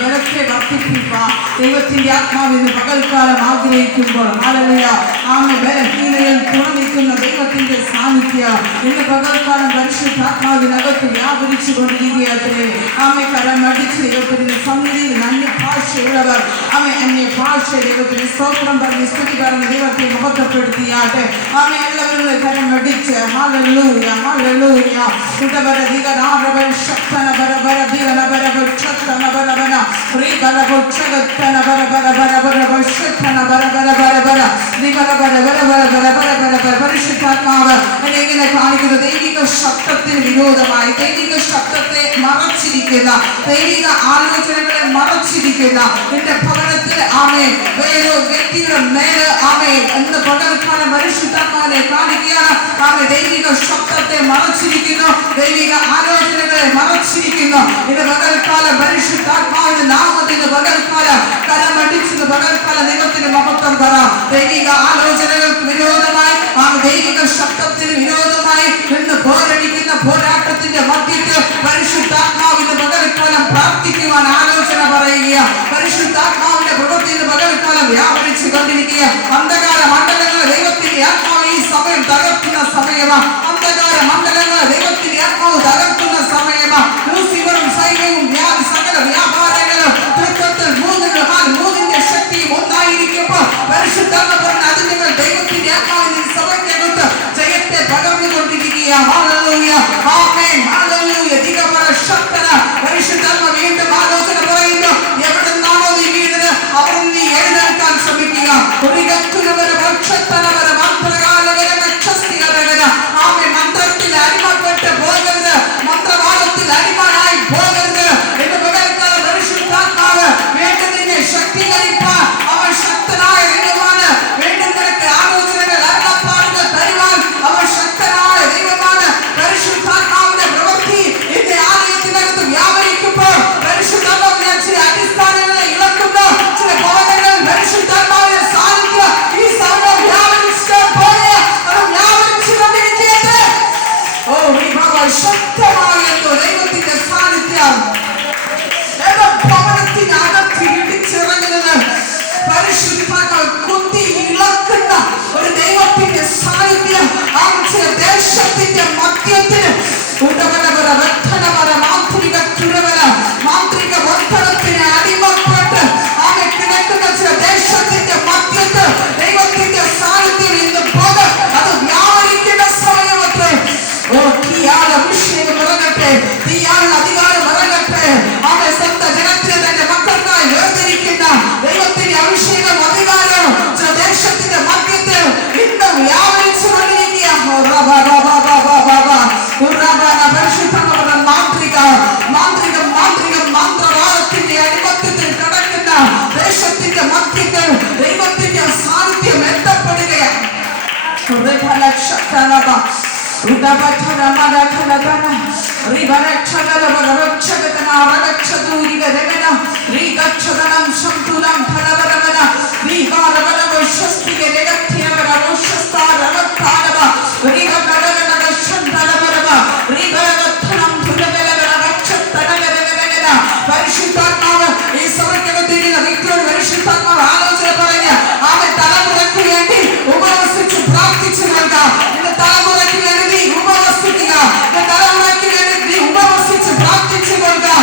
ബലത്തെ വർദ്ധിപ്പിക്കാൻ ദൈവത്തിന്റെ ആത്മാവിന് പകൽക്കാലം ആഗ്രഹിക്കുമ്പോൾ ഹല്ലേലൂയ ആമേ ബലഹീനതയിൽ തുണനിൽക്കുന്ന ദൈവത്തിന്റെ സാന്നിധ്യം ഇന്ന് പകൽക്കാലം പരിശുദ്ധാത്മാവിനകത്ത് വ്യാപരിച്ചു കൊണ്ടിരിക്കുകയത്രേ. ആമേ കരമടിച്ച് ദൈവത്തിന്റെ സന്നിധിയിൽ അന്യഭാഷയുള്ളവർ ആമേ അന്യഭാഷ ദൈവത്തിന് സ്തോത്രം പറഞ്ഞ് സ്തുതി പറഞ്ഞ് ദൈവത്തെ മഹത്വപ്പെടുത്തിയാട്ടെ. ആമേ എല്ലാവരും കരമടിച്ച് ഹല്ലേലൂയ ഹല്ലേലൂയ ഉടബര ദിഗനാരബ ശക്തന ബരബര ദിഗനബരബ ശക്തന ബരബര ശ്രീബലബ ശക്തന ബരബര ബരബര ശക്തന ബരബര ബരബര ദിഗനബര ബരബര ബരബര ബരബര പരിശുദ്ധാത്മാവ് എന്നെ ഇങ്ങനെ കാണിക്കുന്ന ദൈവിക ശബ്ദത്തിന് വിരോധമായി ദൈവിക ശബ്ദത്തെ മറച്ചിരിക്കുന്ന ദൈവിക ആലോചനകളെ മറച്ചിരിക്കുന്ന എന്റെ ഭവനത്തിൽ ആമേ വേറൊരു വ്യക്തിയുടെ മേല് ആമേ എന്ന് പകൽക്കാലം പരിശുദ്ധാത്മാവിനെ കാണിക്കുകയാണ്. ആമേ ദൈവിക ശബ്ദത്തെ മറച്ചിരിക്കുന്നു, ദൈവിക ആലോചനകളെ മറച്ചിരിക്കുന്നു. ഇത് പകൽക്കാലം പരിശുദ്ധാത്മാവിന്റെ നാമത്തിന് പകൽക്കാലം കരമടിച്ചത് പകൽക്കാലം ദൈവത്തിന് മഹത്വം പറ. ദൈവിക ആലോചനകൾക്ക് വിരോധമായി ആമേ ദൈവിക ശബ്ദത്തിന് വിരോധമായി ഇന്ന് പോരടിക്കുന്ന പോരാട്ടത്തിന്റെ മധ്യത്തിൽ പരിശുദ്ധാത്മാവിന്റെ പകൽക്കാലം പ്രാർത്ഥിക്കുവാൻ ആലോചന പറയുക. പരിശുദ്ധാത്മാവിന്റെ പ്രവൃത്തിയുടെ പകൽക്കാലം വ്യാപരിച്ചു കൊണ്ടിരിക്കുക. അന്ധകാര മണ്ഡലങ്ങൾ ദൈവത്തിന്റെ ആത്മാവ് ഈ സമയം തകർക്കുന്ന സമയമാണ്. അന്ധകാര മണ്ഡലങ്ങൾ ദൈവത്തിന്റെ ആത്മാവ് തകർക്കുന്ന സമയമാണ്. ലൂസിഫറും സൈന്യവും സകല വ്യാപാരങ്ങളും തൃത്വത്തിൽ മൂന്നിന്റെ ശക്തിയും ഒന്നായിരിക്കുമ്പോൾ പരിശുദ്ധാത്മാവ് പറഞ്ഞ അത് നിങ്ങൾ ദൈവത്തിന്റെ ആത്മാവിന്റെ സഭയ്ക്കകത്ത് ജയത്തെ പകർന്നുകൊണ്ടിരിക്കുക. ഹല്ലേലൂയ ആമേൻ ഹല്ലേലൂയ ദിഗപര ശക്തന പരിശുദ്ധാത്മാവ് വീണ്ടും ആലോചന പറയുന്നു. എവിടെ നിന്നാണോ നീ വീണത് അവിടെ നീ എഴുന്നേൽക്കാൻ ശ്രമിക്കുക. ആമേൻ മന്ത്രത്തിൽ അടിമപ്പെട്ട് പോകരുത്, മന്ത്രവാദത്തിൽ അടിമയായി പോകരുത്. എന്ന് പകൽക്കാലം പരിശുദ്ധാത്മാവ് വീണ്ടും നിന്നെ ശക്തീകരിപ്പാൻ അവൻ ശക്തനായ ദൈവമാണ്. വീണ്ടും നിനക്ക് ആലോചനകൾ അരുളപ്പാടുകൾ തരുവാൻ അവൻ ശക്തനായ ദൈവമാണ്. പരിശുദ്ധാത്മാവിന്റെ പ്രവൃത്തി എന്റെ ആലയത്തിനകത്ത് വ്യാപരിക്കുമ്പോൾ പരിശുദ്ധാത്മാവിനെ ചില അടിസ്ഥാനങ്ങളെ ഇളക്കുന്നു. ചില ഭവനങ്ങളിൽ പരിശുദ്ധാത്മാവിന്റെ സാന്നിധ്യം ഈ സമയം വ്യാപരിച്ചു പോലെ അത് വ്യാപരിച്ചു കൊണ്ടിരിക്കുകയാണ്. ഓ ശക്തമാകുന്നു ദൈവത്തിന്റെ സാന്നിധ്യം ഭവനത്തിനകത്ത് ഇടിച്ചിറങ്ങുന്നത്. പരിശുദ്ധാത്മാവ് കുത്തി ഇളക്കുന്ന ഒരു ദൈവത്തിന്റെ സാന്നിധ്യം ആ ചില ദേശത്തിന്റെ മധ്യത്തിന് ഉടവരവര വെട്ടനവര മാന്ത്രിക ചുരവര മാന്ത്രിക ബന്ധനത്തിന് അടിമപ്പെട്ട് ആകെ കിടക്കുന്ന ചില ദേശത്തിന്റെ മധ്യത്ത് ദൈവത്തിന്റെ സാന്നിധ്യം ഇന്ന് പോകാൻ അത് വ്യാപരിക്കുന്ന സമയമത്രേ. ഓ തീയാൽ അഭിഷേകം ഇറങ്ങട്ടെ, തീയാൽ അധികാരം ഇറങ്ങട്ടെ. ആകെ സ്വന്തം ജനത്തിന് തന്റെ മക്കൾക്കായി വേർതിരിക്കുന്ന ദൈവത്തിന്റെ അഭിഷേകം അധികാരം ചില ദേശത്തിന്റെ മധ്യത്തിൽ ഇന്ന് വ്യാപരിച്ചു കൊണ്ടിരിക്കുക. മന്ത്രവാദത്തിന്റെ അടിമത്തത്തിൽ കിടക്കുന്ന ദേശത്തിന്റെ മധ്യത്തിൽ ദൈവത്തിന്റെ സാന്നിധ്യം എത്തപ്പെടുകയാണ്. പരിശുദ്ധാത്മാവ് ഈ സമയത്തിരിക്കുന്ന വ്യക്തിയോട് പരിശുദ്ധാത്മാവ് ആലോചന പറഞ്ഞ ആകെ തലമുറയ്ക്ക് വേണ്ടി ഉപവസിച്ച് പ്രാർത്ഥിച്ചു നൽകാം. എന്റെ തലമുറയ്ക്ക് വേണ്ടി നീ ഉപവസിക്കുക, എന്റെ തലമുറയ്ക്ക് വേണ്ടി നീ ഉപവസിച്ച് പ്രാർത്ഥിച്ചു നൽകാം.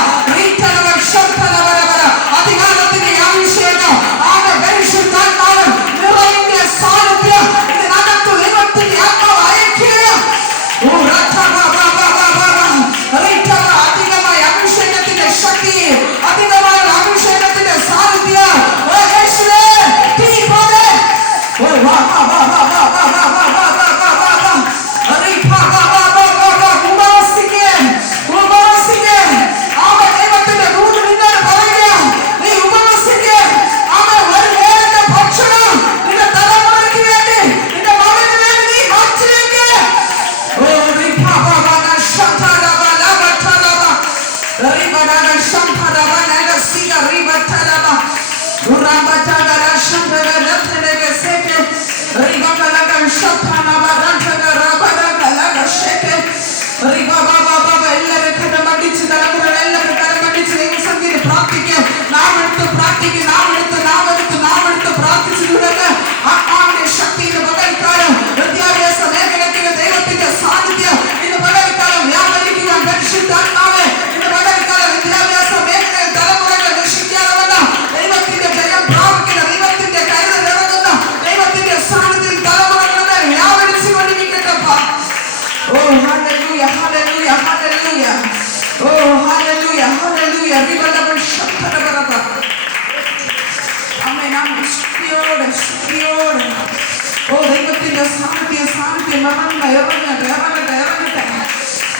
സാന്നിധ്യം ഇറങ്ങട്ടെ.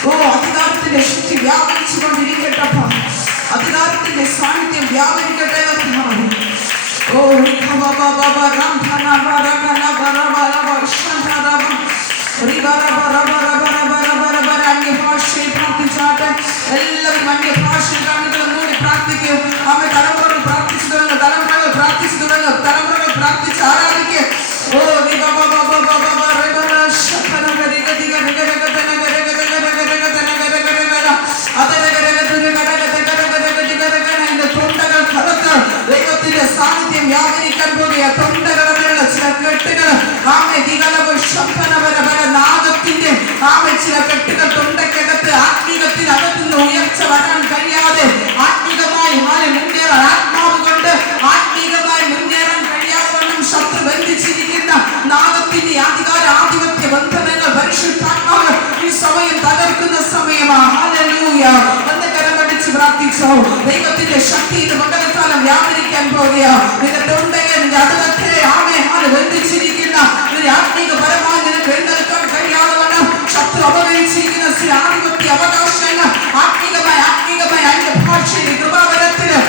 ഓ, അധികാരത്തിന്റെ ശക്തി വ്യാപരിച്ചു കൊണ്ടിരിക്കട്ടപ്പ. അധികാരത്തിന്റെ സാന്നിധ്യം വ്യാപരിക്കട്ടെ. ഓ, അന്യഭാഷയെ പ്രാർത്ഥിച്ചാട്ടെ. എല്ലാവരും അന്യഭാഷയിലാണ് പ്രാർത്ഥിക്കും. അവൻ തലമുറകൾ പ്രാർത്ഥിച്ചു തുടങ്ങും. തലമുറകൾ പ്രാർത്ഥിച്ചു തുടങ്ങും. തലമുറകൾ പ്രാർത്ഥിച്ച് ആരാധിക്കും. ഓ, ദൈവത്തിന്റെ സാന്നിധ്യം വ്യാപരിക്കാൻ പോകുക. തൊണ്ടകളുള്ള ചില കെട്ടുകൾ നാഗത്തിന്റെ ചില കെട്ടുകൾ തൊണ്ടക്കകത്ത് ആത്മീകത്തിനകത്തുനിന്ന് ഉയർച്ച വരാൻ കഴിയാതെ ആത്മീകമായി മുന്നേറാൻ, ആത്മാവ് കൊണ്ട് ആത്മീകമായി മുന്നേറാൻ കഴിയാതെ വണ്ണം ശത്രു ബന്ധിച്ചിരിക്കുന്ന നാഗത്തിന്റെ ആധിപത്യ ബന്ധനങ്ങൾ പരിശുദ്ധാത്മാവ് ഈ സമയം തകർക്കുന്ന സമയമാണ്. ഹല്ലേലൂയ. ഒന്ന് കരമടിച്ച് പ്രാർത്ഥിച്ചോ. ദൈവത്തിന്റെ ശക്തി ഇത് പകൽക്കാലം വ്യാപരിക്കാൻ പോകുക. നിന്റെ തൊണ്ടയെ, നിന്റെ അകത്തെ ബന്ധിച്ചിരിക്കുന്ന ആത്മീകപരമായി നിനക്ക് എഴുന്നേൽക്കാൻ കഴിയാതെ വണ്ണം ശത്രു അപകരിച്ചിരിക്കുന്ന ചില ആധിപത്യ അവകാശങ്ങൾ ആത്മീകമായി അതിന്റെ ഭാഷയിൽ കൃപാവരത്തിന്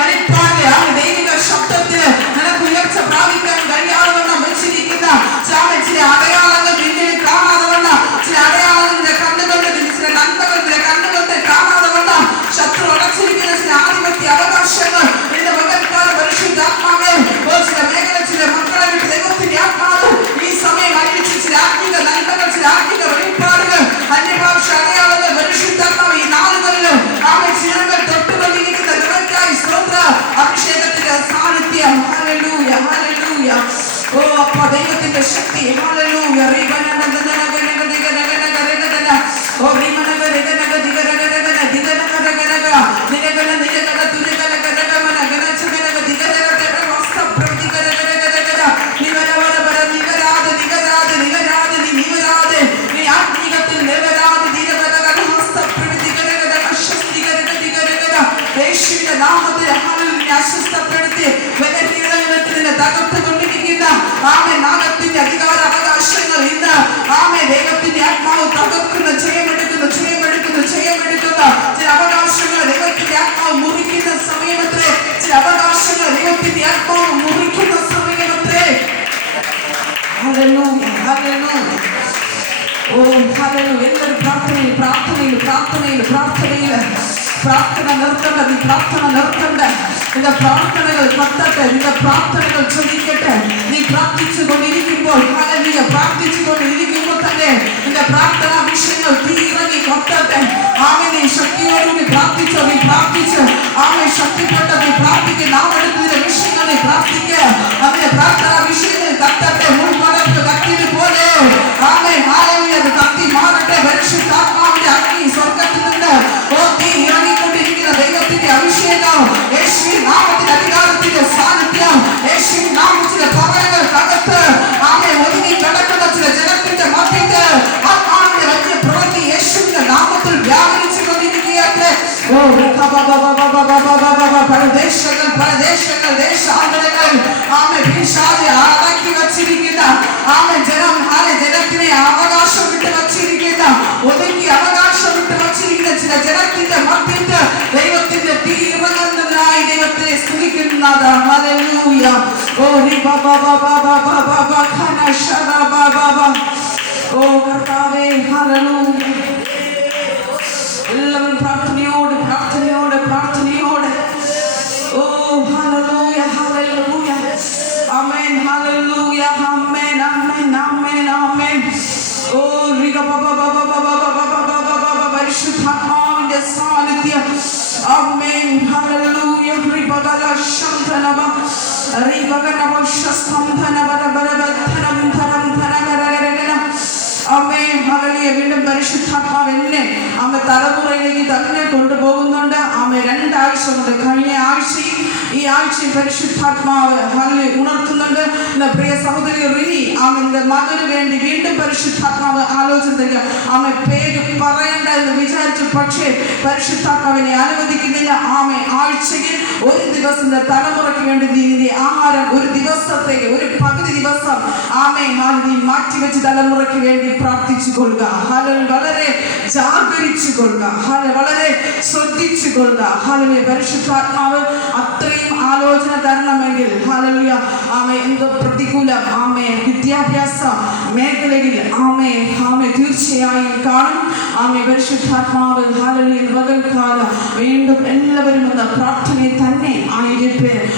വെളിപ്പാടില് ദൈവിക ശബ്ദത്തിന് നിനക്ക് ഉയർച്ച പ്രാപിക്കാൻ കഴിയാതെ വണ്ണം വെച്ചിരിക്കുന്ന ചില അടയാളങ്ങൾ നിന്നിൽ കാണാതെ വണ്ണം, ചില അടയാളങ്ങളുടെ കണ്ണുകളുടെ ചില നന്മകളുടെ കണ്ണുകളുടെ കാണാതെ വണ്ണം ശത്രു അടച്ചിരിക്കുന്ന ചില ആധിപത്യ അവകാശങ്ങൾ നിന്റെ മകൻകാല പരിശുദ്ധാത്മാവേ ചില മേഖല, ചില മക്കളെ വിട്ട് ദൈവത്തിന്റെ ആത്മാവ് ഈ സമയം അറിയിച്ച് ചില ആത്മീക നന്മകൾ, ചില ആത്മീക വെളിപ്പാടുകൾ, അന്യഭാഷ അടയാളങ്ങൾ പരിശുദ്ധാത്മാവ് ഈ നാളുകളിലും ചിലങ്ങൾ തൊട്ടുകൊണ്ടിരിക്കുന്ന നിറയ്ക്കായി സ്തോത്ര അഭിഷേകത്തിന്റെ സാന്നിധ്യം. Hallelujah, hallelujah. ഓ, അപ്പ ദൈവത്തിന്റെ ശക്തി. ഹല്ലേലൂയ. അസ്വസ്ഥപ്പെടുത്തി തകർത്തുകൊണ്ടിരിക്കുന്ന നാഗത്തിന്റെ അധികാര അവകാശങ്ങൾ ഇന്ന് ദൈവത്തിന്റെ ആത്മാവ് തകർക്കുന്ന, ജയമെടുക്കുന്ന ചില അവകാശങ്ങൾ ദൈവത്തിന്റെ ആത്മാവ് മുറിക്കുന്ന സമയമത്രേ. ചില അവകാശങ്ങൾ ദൈവത്തിന്റെ ആത്മാവ് മുറിക്കുന്ന സമയമത്രേ. Hallelujah, hallelujah. ഓ, ഹല്ലേലൂയ. എല്ലാവരും പ്രാർത്ഥന നിർത്തണ്ട. നീ പ്രാർത്ഥന നിർത്തണ്ട. നിന്റെ പ്രാർത്ഥനകൾ കത്തട്ടെ. നിന്റെ പ്രാർത്ഥനകൾ ചൊല്ലിക്കട്ടെ. നീ പ്രാർത്ഥിച്ചുകൊണ്ടിരിക്കുമ്പോൾ തന്നെ നിന്റെ പ്രാർത്ഥനാ വിഷയങ്ങൾ തീയിറങ്ങി കത്തട്ടെ. നീ ശക്തിയോടുകൂടി പ്രാർത്ഥിച്ചോ. നീ പ്രാർത്ഥിച്ച് ശക്തിപ്പെട്ട നീ പ്രാർത്ഥിക്കുക. നാം എടുത്തതിന്റെ വിഷയങ്ങൾ നീ പ്രാർത്ഥിക്കുക. അതിന്റെ പ്രാർത്ഥനാ വിഷയങ്ങൾ കത്തട്ടെ. മുൻപടർപ്പ് കത്തിയത് പോലെ അത് കത്തി മാറട്ടെ. പരിശുദ്ധാത്മാവിന്റെ അഗ്നി സ്വർഗത്തിൽ നിന്ന് തീ ഇറങ്ങിക്കൊണ്ടിരിക്കുന്ന ദൈവത്തിന്റെ അഭിഷേകം, യേശുവിൻ നാമത്തിന്റെ അധികാരത്തിന്റെ സാന്നിധ്യം, യേശുവിൻ നാമത്തിന്റെ ഭവനങ്ങൾക്കകത്ത് ഒതുങ്ങി കിടക്കുന്ന ചില ജനത്തിന്റെ മധ്യത്ത് ആത്മാവിന്റെ വലിയ പ്രവൃത്തി യേശുവിന്റെ നാമത്തിൽ വ്യാപരിച്ചു കൊണ്ടിരിക്കുകയാണ്. പ്രദേശങ്ങൾ ദേശാന്തരങ്ങൾ അടക്കി വച്ചിരിക്കുന്ന ജനത്തിനെ അവകാശം വിട്ട് വച്ചിരിക്കുന്ന, ഒതുക്കി അവകാശം വിട്ട് വച്ചിരിക്കുന്ന ചില ജനത്തിന്റെ മധ്യത്ത് ദൈവത്തിന്റെ തീരുമാനത്തിനായി ദൈവത്തെ സ്തുതിക്കുന്നത്. ഹല്ലേലൂയ. ഓ കർത്താവേ, ഹല്ലേലൂയ. എല്ലാവരും പ്രാർത്ഥനയോട് ഓ ഹല്ലേലൂയ, ഹല്ലേലൂയ. ആമേൻ, ഹല്ലേലൂയ. ആമേൻ, ആമേൻ, ആമേൻ, ആമേൻ. ഓ പരിശുദ്ധാത്മാവിന്റെ സാന്നിധ്യം. ആമേൻ, ഹല്ലേലൂയ. വീണ്ടും പരിശുദ്ധാത്മാവ് എന്നെ തലമുറയിലേക്ക് തന്നെ കൊണ്ടുപോകുന്നുണ്ട്. 2 ആഴ്ച കൊണ്ട്, കഴിഞ്ഞ ആഴ്ചയും ഈ ആഴ്ചയും പരിശുദ്ധാത്മാവ് ഉണർത്തുന്നുണ്ട്. പ്രിയ സഹോദരി റിനി മകന് വേണ്ടി വീണ്ടും പരിശുദ്ധാത്മാവ് ആലോചന തരിക. പേര് പറയണ്ട എന്ന് വിചാരിച്ചു, പക്ഷേ പരിശുദ്ധാത്മാവിനെ അനുവദിക്കുന്നില്ല. ആഴ്ചയിൽ ഒരു ദിവസം തലമുറയ്ക്ക് വേണ്ടി നീ ആഹാരം ഒരു ദിവസത്തേക്ക് ഒരു പകുതി ദിവസം ആമേ നീ മാറ്റിവെച്ച് തലമുറയ്ക്ക് വേണ്ടി പ്രാർത്ഥിച്ചു കൊള്ളുക. വളരെ ജാഗരിച്ചു കൊള്ളുക. വളരെ ശ്രദ്ധിച്ചു കൊള്ളുക. പരിശുദ്ധാത്മാവ് അത്രയും ആലോചന തരണമെങ്കിൽ എന്തോ പ്രതികൂലം വിദ്യാഭ്യാസ മേഖലയിൽ തീർച്ചയായും കാണും. പരിശുദ്ധാത്മാവ് പകൽക്കാലം വീണ്ടും എല്ലാവരും എന്ന പ്രാർത്ഥനയിൽ തന്നെ ആയിരിപ്പേ.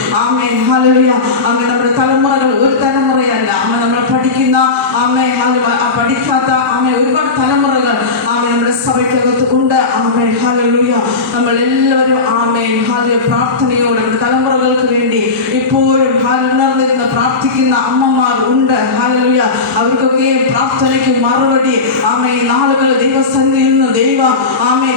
നമ്മുടെ തലമുറകൾ ഒരു തലമുറയല്ല. നമ്മൾ പഠിക്കുന്ന പഠിക്കാത്ത ഒരുപാട് തലമുറകൾ നമ്മുടെ സഭയ്ക്കകത്ത് ഉണ്ട്. നമ്മൾ എല്ലാവരും പ്രാർത്ഥനയോടെ നമ്മുടെ തലമുറകൾക്ക് വേണ്ടി ഇപ്പോഴും ഉണർന്നിരുന്ന് പ്രാർത്ഥിക്കുന്ന അമ്മമാർ ഉണ്ട്. അവർക്കൊക്കെ പ്രാർത്ഥനയ്ക്ക് മറുപടി നാളുകൾ ദൈവസന്നിധിയിൽ നിന്ന്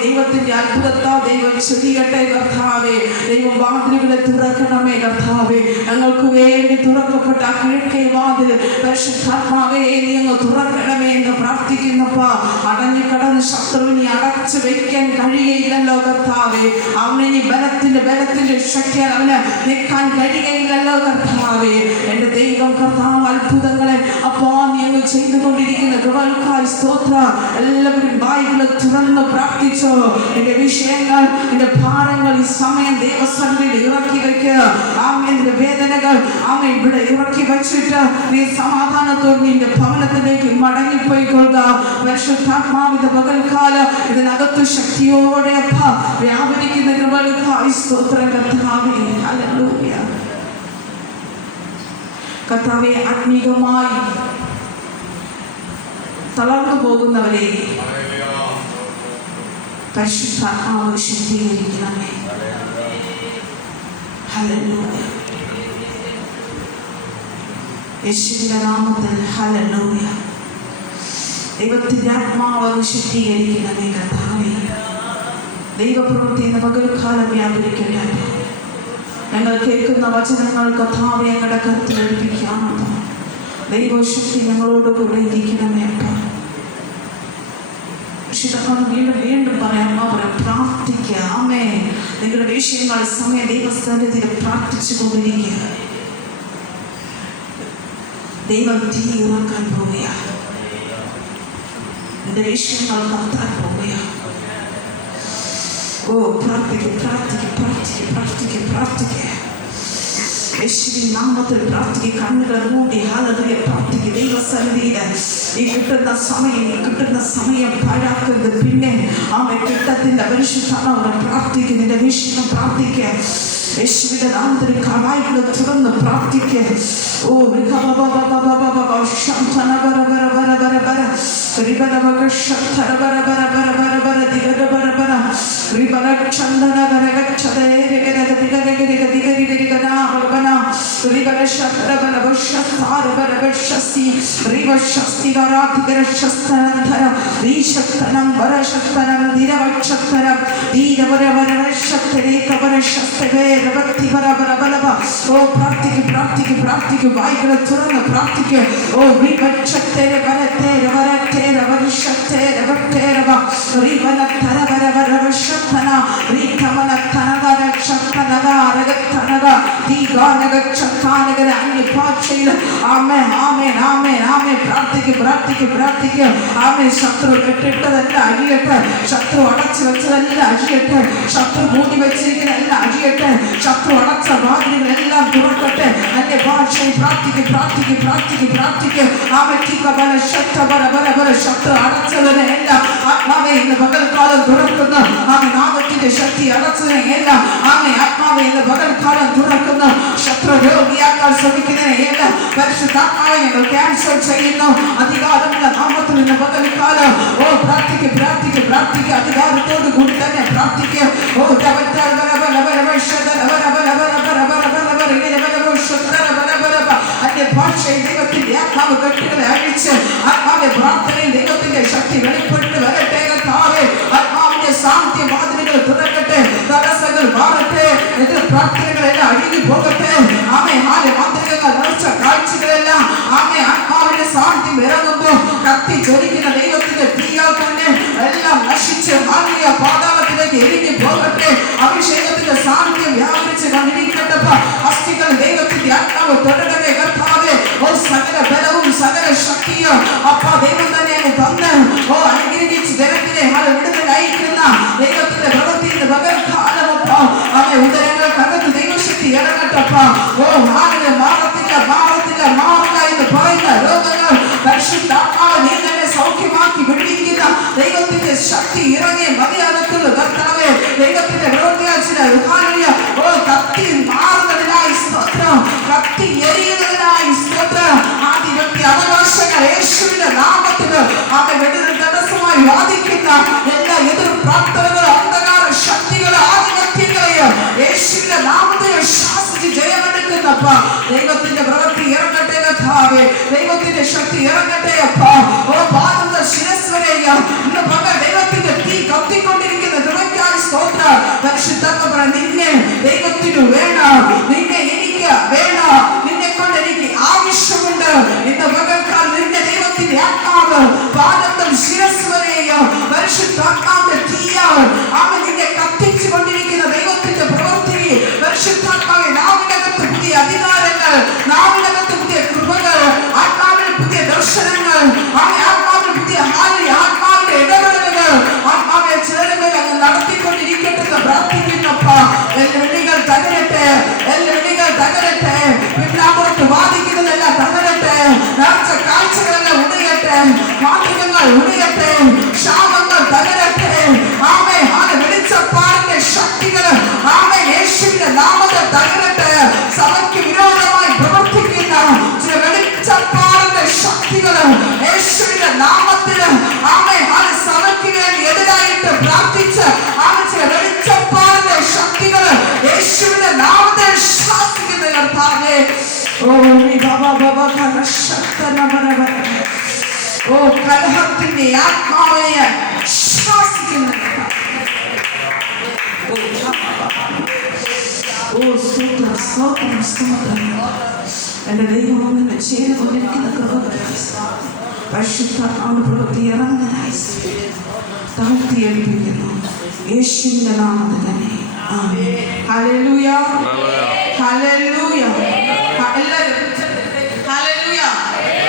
ദൈവത്തിന്റെ അത്ഭുതത്താ ദൈവം ചെയ്യട്ടെ കർത്താവേ. ദൈവം വാതിലുകളെ തുറക്കണമേ കർത്താവേ. ഞങ്ങൾക്ക് വേണ്ടി തുറക്കപ്പെട്ട കിഴക്കേ വാതിൽ പരിശുദ്ധാത്മാവേ നീ അങ്ങ് തുറക്കണമേ എന്ന് പ്രാർത്ഥിക്കുന്നപ്പോ അടഞ്ഞു കടന്ന് ശത്രുവിനെ അടച്ചു വെക്കാൻ കഴിയുകയില്ലല്ലോ കർത്താവേ. അവനിനി ബലത്തിന്റെ ശക്തിയാൽ അവന് നിൽക്കാൻ കഴിയുകയില്ലല്ലോ കർത്താവേ. എന്റെ ദൈവം കർത്താവ് അത്ഭുതങ്ങളെ അപ്പോ നീ അങ്ങ് ചെയ്തുകൊണ്ടിരിക്കുന്ന കൃപകൾക്കായി സ്തോത്രം. എല്ലാവരും വായികളെ തുറന്ന് പ്രാർത്ഥിച്ചോ. എന്റെ വിഷയങ്ങൾ എന്റെ ഭാരങ്ങൾ ഈ സമയം ദൈവസന്നിധിയിൽ ഇറക്കി വെക്കുക. നിന്റെ വേദനകൾ ഇവിടെ ഇറക്കി വെച്ചിട്ട് നീ സമാധാനത്തോടെ നിന്റെ ഭവനത്തിലേക്ക് മടങ്ങിപ്പോയിക്കൊള്ളുക. പരിശുദ്ധാത്മാവിന്റെ പകൽക്കാലം ഇതിനകത്ത് ശക്തിയോടെ വ്യാപരിക്കുന്ന കൃപകൾക്കായി സ്തോത്രം കർത്താവേ. ഹല്ലേലൂയ. കർത്താവേ, ആത്മീകമായി തളർന്നു പോകുന്നവരെ പരിശുദ്ധാത്മാവ് ശക്തീകരിക്കണമേ. ഹല്ലേലൂയ. യേശുവിന്റെ നാമത്തിൽ ഹല്ലേലൂയ. ദൈവത്തിന്റെ ആത്മാവ് ശക്തീകരിക്കണമേ കർത്താവേ. ദൈവപ്രവൃത്തി എന്ന പകൽക്കാലം വ്യാപരിക്കട്ടെ. ഞങ്ങൾ കേൾക്കുന്ന വചനങ്ങൾ കർത്താവേ ഞങ്ങളുടെ കരുത്തിൽ ഏൽപ്പിക്കാമെന്ന് ദൈവശക്തി ഞങ്ങളോട് കൂടെ ഇരിക്കണമേ. വീണ്ടും പറയാം, പ്രാർത്ഥിക്കാമേ. നിങ്ങളുടെ വിഷയങ്ങൾ സമയം ദൈവസന്നിധിയിൽ പ്രാർത്ഥിച്ചു കൊണ്ടിരിക്കുക. ദൈവം തീ ഉറക്കാൻ പോവുക. നിന്റെ വിഷയങ്ങൾ കത്താൻ പോവുക. പ്രാർത്ഥിക്കുക. യേശുവിൻ നാമത്തിൽ പ്രാർത്ഥിക്കുക. കണ്ണുകൾ മൂടി പ്രാർത്ഥിക്കുക. ദൈവസന്നിധിയിൽ ഈ കിട്ടുന്ന സമയം പാഴാക്കരുത്. പിന്നെ കിട്ടത്തിന്റെ പരിശുദ്ധാത്മാവിനെ പ്രാർത്ഥിക്കുക. നിന്റെ വിഷയം പ്രാർത്ഥിക്കുക. യേശുവിന്റെ നാമത്തിൽ വായികളെ തുറന്ന് പ്രാർത്ഥിക്കുക. പ്രാർത്ഥിക്കൂ. വായികളെ തുറന്ന് പ്രാർത്ഥിക്കൂ. ശത്രു കെട്ടിട്ടതല്ല അഴിയട്ടെ. ശത്രു അടച്ചു വെച്ചതല്ല അഴിയട്ടെ. ശത്രു മൂടി വെച്ചിരിക്കുന്നതല്ല അഴിയട്ടെ. ശത്രു അടച്ച വാതിലുകളെല്ലാം തുറക്കട്ടെ. അന്യ ഭാഷയിൽ പ്രാർത്ഥിക്കും. ശത്രു അടച്ചതിനെ എല്ലാം ആത്മാവെ ഇന്ന് പകൽക്കാലം തുറക്കുന്ന നാമത്തിന്റെ ശക്തി അടച്ചതിനെ എല്ലാം ആത്മാവെ ഇന്ന് പകൽക്കാലം തുറക്കുന്ന ശത്രു രോഗിയാക്കാൻ ശ്രമിക്കുന്നതിനെ എല്ലാം പരിശുദ്ധാത്മാവെ ഞങ്ങൾ ക്യാൻസൽ ചെയ്യുന്നു. അധികാരമുള്ള നാമത്തിൽ ഇന്ന് പകൽക്കാലം പ്രാർത്ഥിക്കുക. അധികാരത്തോട് കൂടി തന്നെ പ്രാർത്ഥിക്കുക. ഭാഷയിൽ ദൈവത്തിന്റെ ആത്മാവ് കെട്ടുകളെ അഴിച്ച് ആത്മാവിന്റെ പ്രാർത്ഥനയിൽ ദൈവത്തിന്റെ ശക്തി വെളിപ്പെട്ട് വരട്ടെ കർത്താവേ. ആത്മാവിന്റെ സാന്നിധ്യ വാതിലുകൾ തുറക്കട്ടെ. തടസ്സങ്ങൾ മാറട്ടെ. എതിർ പ്രാർത്ഥനകളെല്ലാം അഴുകി പോകട്ടെ. മാന്ത്രികങ്ങൾ നിറച്ച കാഴ്ചകളെല്ലാം ആത്മാവിന്റെ സാന്നിധ്യം ഇറങ്ങുമ്പോൾ കത്തി ജ്വലിക്കുന്ന ദൈവത്തിന്റെ തീയാൽ തന്നെ എല്ലാം നശിച്ച് പാതാളത്തിലേക്ക് എരിഞ്ഞു പോകട്ടെ. അഭിഷേകത്തിന്റെ സാന്നിധ്യം വ്യാപരിച്ച് ഇറങ്ങട്ടപ്പ. ഓ ഹാലലൂയ. മാറില്ല എന്ന് പറയുന്ന രോഗങ്ങൾ പരിശുദ്ധാത്മാവ് നീ തന്നെ സൗഖ്യമാക്കി വിടുവിക്കുന്ന ദൈവത്തിന്റെ ശക്തി ഇറങ്ങി മതിയാകത്തുള്ളൂ. കർത്താവേ, ദൈവത്തിന്റെ പ്രവൃത്തിയാൽ ഓ കത്തി മാറുന്നതിനായി സ്തോത്രം, കത്തി എരിയുന്നതിനായി സ്തോത്രം. ആദ്യ വ്യക്തി അവകാശങ്ങൾ യേശുവിന്റെ നാമത്തിൽ അവന്റെ വെടിന് തടസ്സമായി വാദിക്കുന്ന എല്ലാ എതിർ പ്രാർത്ഥനകളും അന്ധകാര ശക്തികളും ആധിപത്യങ്ങളെയും യേശുവിന്റെ നാമത്തിൽ ശാസിച്ച് ജയമെടുക്കുന്നപ്പ. ദൈവത്തിന്റെ പ്രവൃത്തി ഇറങ്ങട്ടെ കർത്താവേ, ദൈവത്തിന്റെ ശക്തി ഇറങ്ങട്ടെ അപ്പ. ഓ പാദുന്ന ശിരസ് വരെയും ഇന്ന് പകൽ ദൈവത്തിന്റെ തീ കത്തിക്കൊണ്ടിരിക്കുന്ന തുണയ്ക്കായി സ്തോത്രം. പരിശുദ്ധാത്മ നിന്നെ ദൈവത്തിന് വേണം, നിന്നെ എനിക്ക് വേണം, നിന്നെ കൊണ്ട് എനിക്ക് ആവശ്യമുണ്ട്. ഇന്ന് പകൽക്കാൽ നിന്റെ ദൈവത്തിന്റെ ആത്മാവ് പാദത്തിൽ ശിരസ് വരെയും പരിശുദ്ധാത്മാവിന്റെ തീയാൽ അവൻ നിന്നെ കത്തിച്ചു കൊണ്ടിരിക്കുന്ന ദൈവത്തിന്റെ പ്രവൃത്തി. പരിശുദ്ധാത്മാവെ, നാവിനകത്ത് പുതിയ അധികാരങ്ങൾ, നാവിനകത്ത് പുതിയ കൃപകൾ, ആത്മാവിൽ പുതിയ ദർശനങ്ങൾ, ആത്മാവിൽ പുതിയ ആത്മാവിന്റെ ഇടപെടലുകൾ, ആത്മാവിനെ ചിലരുമേൽ അങ്ങ് നടത്തിക്കൊണ്ടിരിക്കട്ടെ പ്രാർത്ഥിക്കുന്നപ്പ. വെല്ലുവിളികൾ തകരട്ടെ, പിന്നാമ്പുറത്ത് വാദിക്കുന്നതെല്ലാം തകരട്ടെ, നേർച്ച കാഴ്ചകളെല്ലാം ഉടയട്ടെ, മാതൃകങ്ങൾ ഉടയട്ടെ, ശാപങ്ങൾ തകരട്ടെ. ആമേ വെളിച്ചപ്പാടിന്റെ ശക്തികൾ ആമേ യേശുവിന്റെ നാമത്തിൽ തകരട്ടെ. സഭയ്ക്ക് വിരോധമായി പ്രവർത്തിക്കുന്ന ചില വെളിച്ചപ്പാടിന്റെ ശക്തികൾ യേശുവിന്റെ നാമത്തിൽ ആമേ സഭയ്ക്ക് വേണ്ടി എതിരായിട്ട് പ്രാർത്ഥിച്ച് ചില വെളിച്ചപ്പാടിന്റെ ശക്തികൾ യേശുവിന്റെ നാമത്തിൽ ശാസിക്കുന്ന കർത്താവേ. ഓ കലഹത്തിന്റെ ആത്മാവിനെ ശാസിക്കുന്ന എന്റെ ദൈവം അങ്ങനെ ചെയ്തുകൊണ്ടിരിക്കുന്ന പരിശുദ്ധാത്മാവിന്റെ പ്രവൃത്തി ഇറങ്ങുന്നതായി താഴ്ത്തി ഏൽപ്പിക്കുന്നു യേശുവിന്റെ നാമത്തിൽ തന്നെ. ഹല്ലേലൂയ.